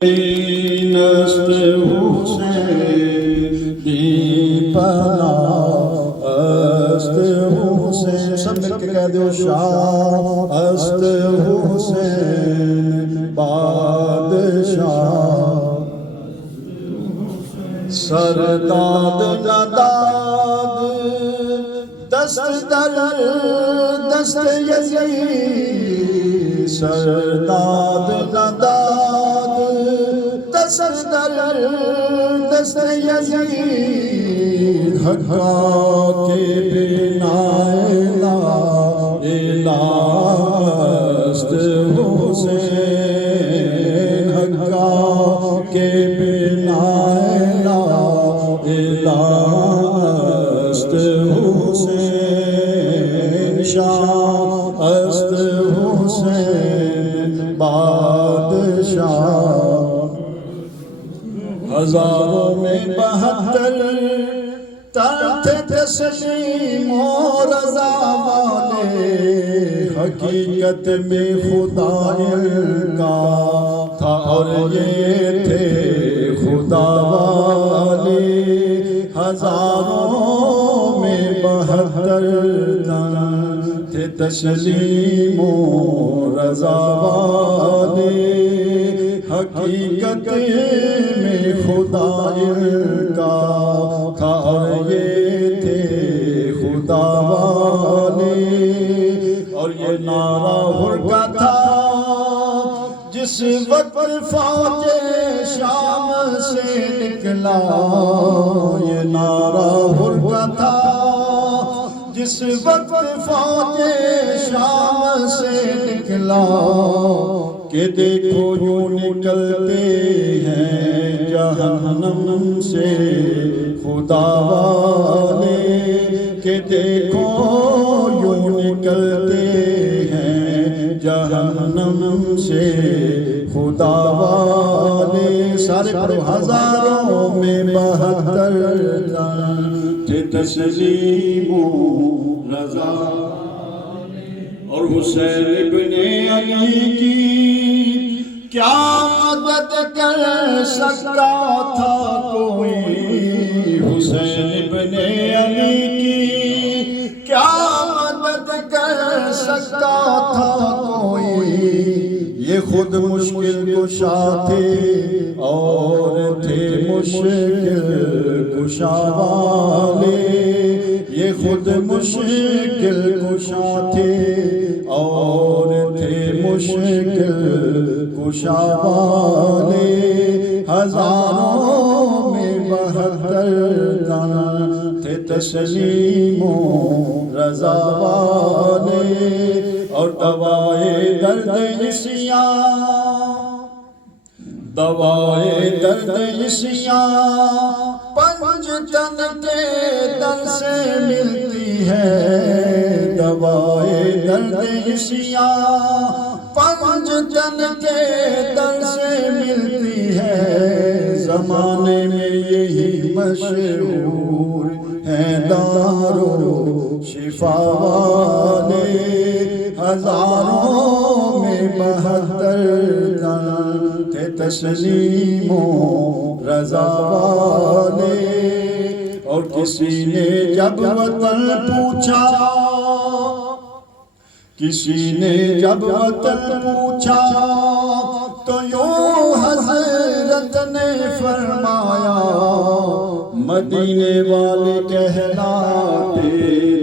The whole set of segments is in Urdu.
نست حسین دی پناہ است حسین سب مل کے کہہ دو شاہ است حسین بادشاہ سرداد نداد دست در دست یزید سرداد نداد دست در دست یزید حقا کے بنا الہ است حسین حقا کے بنا الہ است حسین شاہ است حسین بادشاہ ہزاروں میں 72 تر تھے تسلیم و رضا والے حقیقت میں خدا کا تھا اور یہ تھے خدا والے ہزاروں میں 72 تھے تسلیم و رضا والے حقیقت میں خدا کا تھا اور یہ تھے خدا والے اور یہ نعرہ ہرکا تھا جس وقت فوج شام سے نکلا یہ نعرہ ہرکا تھا جس وقت فوج شام سے نکلا کہ دیکھو یوں نکلتے ہیں جہنم سے خدا والے کہ دیکھو یوں نکلتے ہیں جہنم سے خدا والے سارے پڑھو ہزاروں میں 72 تھے تسلیم و رضا اور حسین ابن علی کی کیا مدد کر سکتا تھا کوئی حسین ابن علی کی کیا مدد کر سکتا تھا کوئی یہ خود مشکل کشا تھے اور تھے مشکل کشا والے یہ خود مشکل کشا تھے اور تھے مشکل کشا والے ہزاروں میں 72 تھے تسلیم و رضا والے اور دوائے درد عصیاں دوائے درد عصیاں پنجتن کے در سے ملتی ہے دوائے درد عصیاں پنجتن کے در سے ملتی ہے زمانے میں یہی مشہور ہیں دارو شفا والے ہزاروں میں 72 تھے تسلیم و رضا والے اور کسی نے جب وطن پوچھا کسی نے جب وطن پوچھا تو یوں حضرت نے فرمایا مدینے والے کہلاتے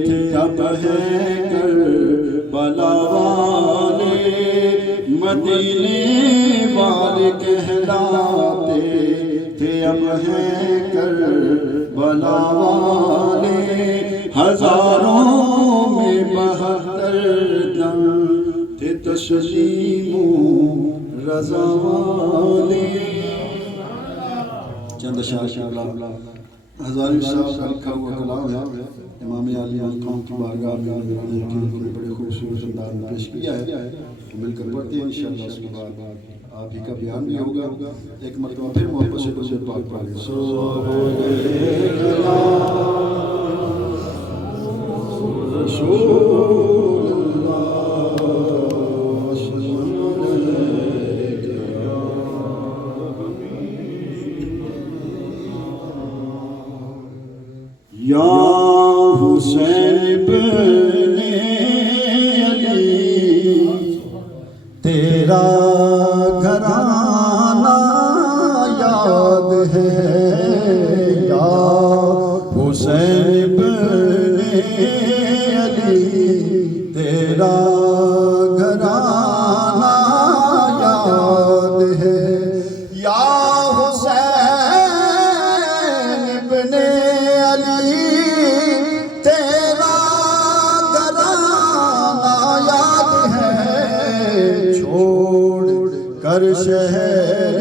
تھے اب ہیں کربلا والے مدینے والے کہلاتے تھے اب ہیں کربلا والے ہزاروں میں 72 تھے تسلیم و رضا والے چند اشعار ہزاری صاحب کا لکھا ہوا کلام ہے امام علی مقام کی بارگاہ میں بڑے خوبصورت انداز میں پیش کیا ہے مل کر پڑھتے ہیں انشاءاللہ اس کے بعد آپ ہی کا بیان بھی ہوگا ایک مرتبہ پھر محبت سے درود پاک پڑھیں رسول اللہ یا حسین ابن علی تیرا گھرانہ یاد ہے، یا حسین ابن علی تیرا گھرانہ یاد ہے، یا حسین ابن علی تیرا گھرانہ یاد ہے، چھوڑ کر شہر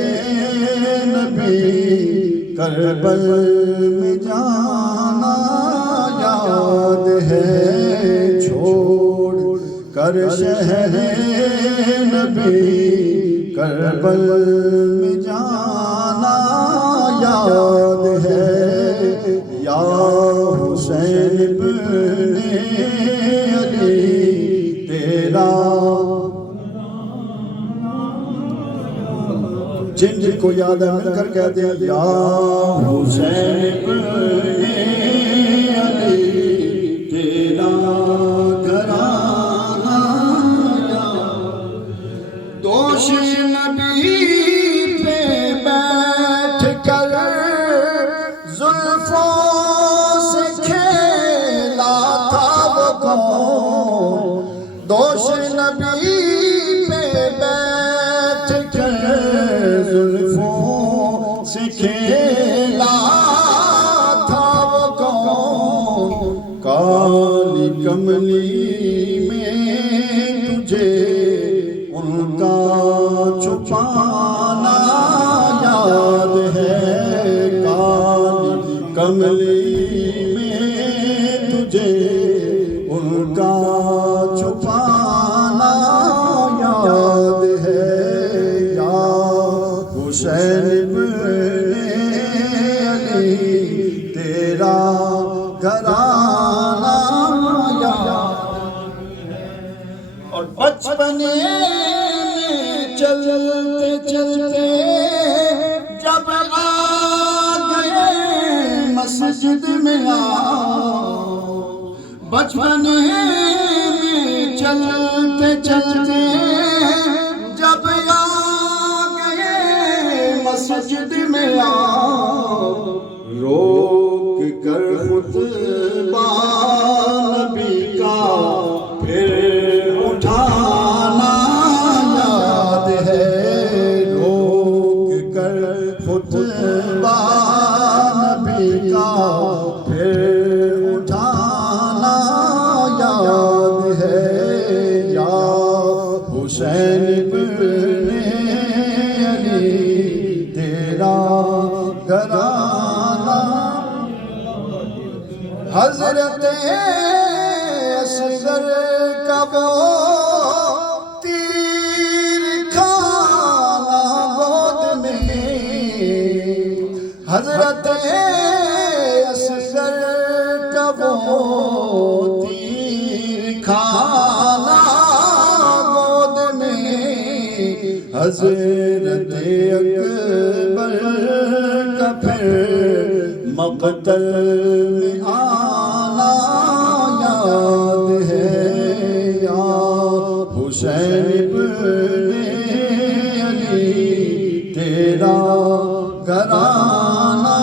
نبی کربل میں جانا یاد ہے، چھوڑ کر شہر نبی کربل میں جانا یاد ہے، یا حسین ابن علی تیرا جن جن کو یاد ہے مل کر کہتے ہیں، یا حسین ابن علی تیرا گھرانہ یاد، دوش نبی پہ بیٹھ کر زلفوں سے کھیلا تھا وہ کون، دوش نبی پہ بیٹھ کر زلفوں سے کھیلا تھا وہ کون، کالی کملی میں تجھے ان کا چھپانا یاد ہے، کالی کملی میں تجھے ان کا چھپانا یاد ہے، یا حسین ابن علی تیرا گھرانہ یاد ہے، اور بچپنے میں چلتے چلتے جب آ گئے مسجد میں بچپنے میں چلتے چلتے جب آ گئے مسجد میں روک کر خطبہ نبی کا پھر اٹھانا یاد ہے، روک کر خطبہ نبی کا پھر اٹھانا یاد ہے، یا حسین ابن علی تیرا گھرانہ، حضرت اصغر کا وہ تیر کھانا گود میں، حضرت اصغر کا وہ تیر کھانا گود میں، حضرت اکبر کا پھر مقتل میں آنا یاد ہے، یا حسین ابن علی تیرا گھرانہ،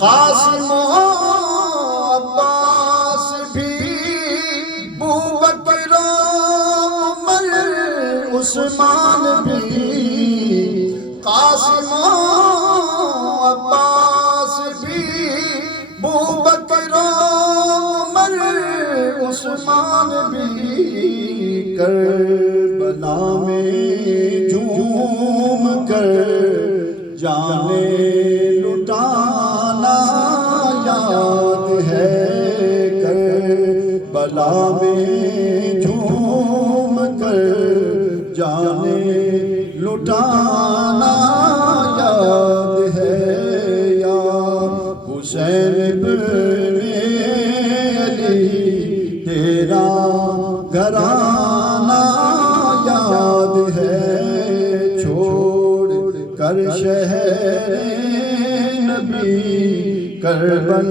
قاسم و عباس بھی، بوبکر و عمر عثمان بھی، قاسم و عباس بھی، بوبکر و عمر عثمان بھی، کربلا میں جھوم کر جانے لٹانا یاد ہے، کربلا میں جھوم کر جانے لٹانا یاد ہے، یا حسین ابن علی تیرا گھرانہ کر شہر نبی کربل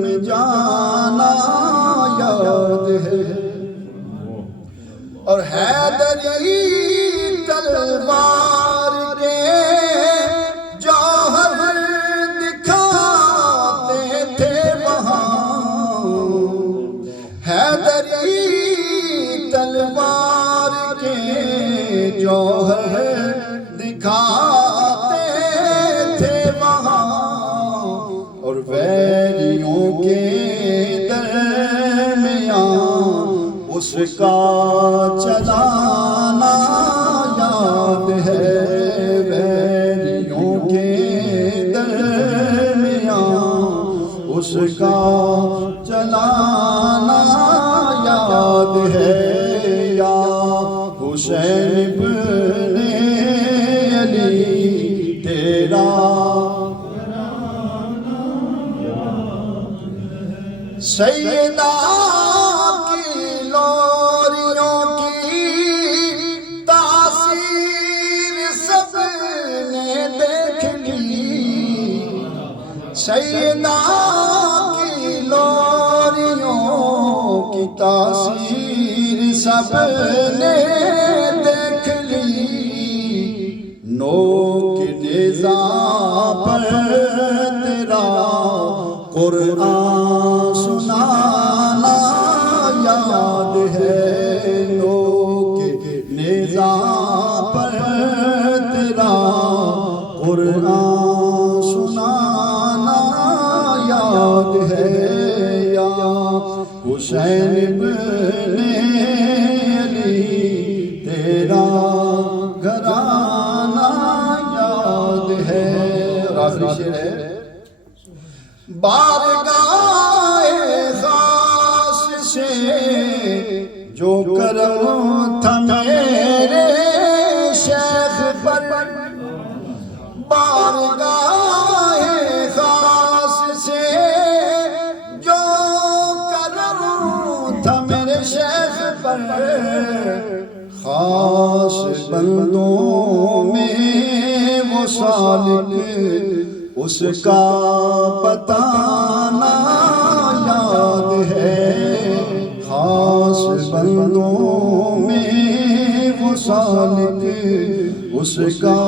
میں جانا یاد ہے، اور حیدری تلوار کے جوہر دکھاتے تھے وہاں، حیدری تلوار کے جوہر دکھاتے تھے وہاں، اور ویریوں کے درمیان اس کا چلانا یاد ہے، ویریوں کے درمیان اس کا چلانا یاد ہے، یا حسین ابن علی تیرا سیدہ کی لوریوں کی تاثیر سب نے دیکھ لی، سیدہ کی لوریوں کی تاثیر سب نے دیکھ لی، نوک نیزہ پر تیرا قرآن سنانا یاد ہے، نوک نیزہ پر تیرا قرآن سنانا یاد ہے، یا حسین ابن علی تیرا گھرانہ یاد ہے۔ اور آخری شعر ہے، بارگاہ خاص سے جو کرم تھا میرے شیخ پر، بارگاہ خاص سے جو کرم تھا میرے شیخ پر، خاص بندوں میں وہ سالک اس کا بتانا یاد ہے، خاص بندوں میں وہ سالک اس کا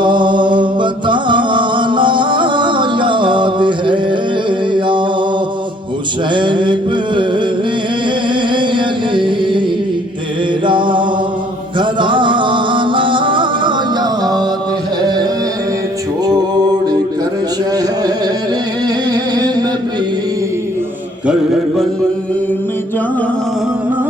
بتانا یاد ہے، یا حسین ابن علی تیرا گھرانہ یاد ہے، چھوڑ کر شہر نبی کربل میں جانا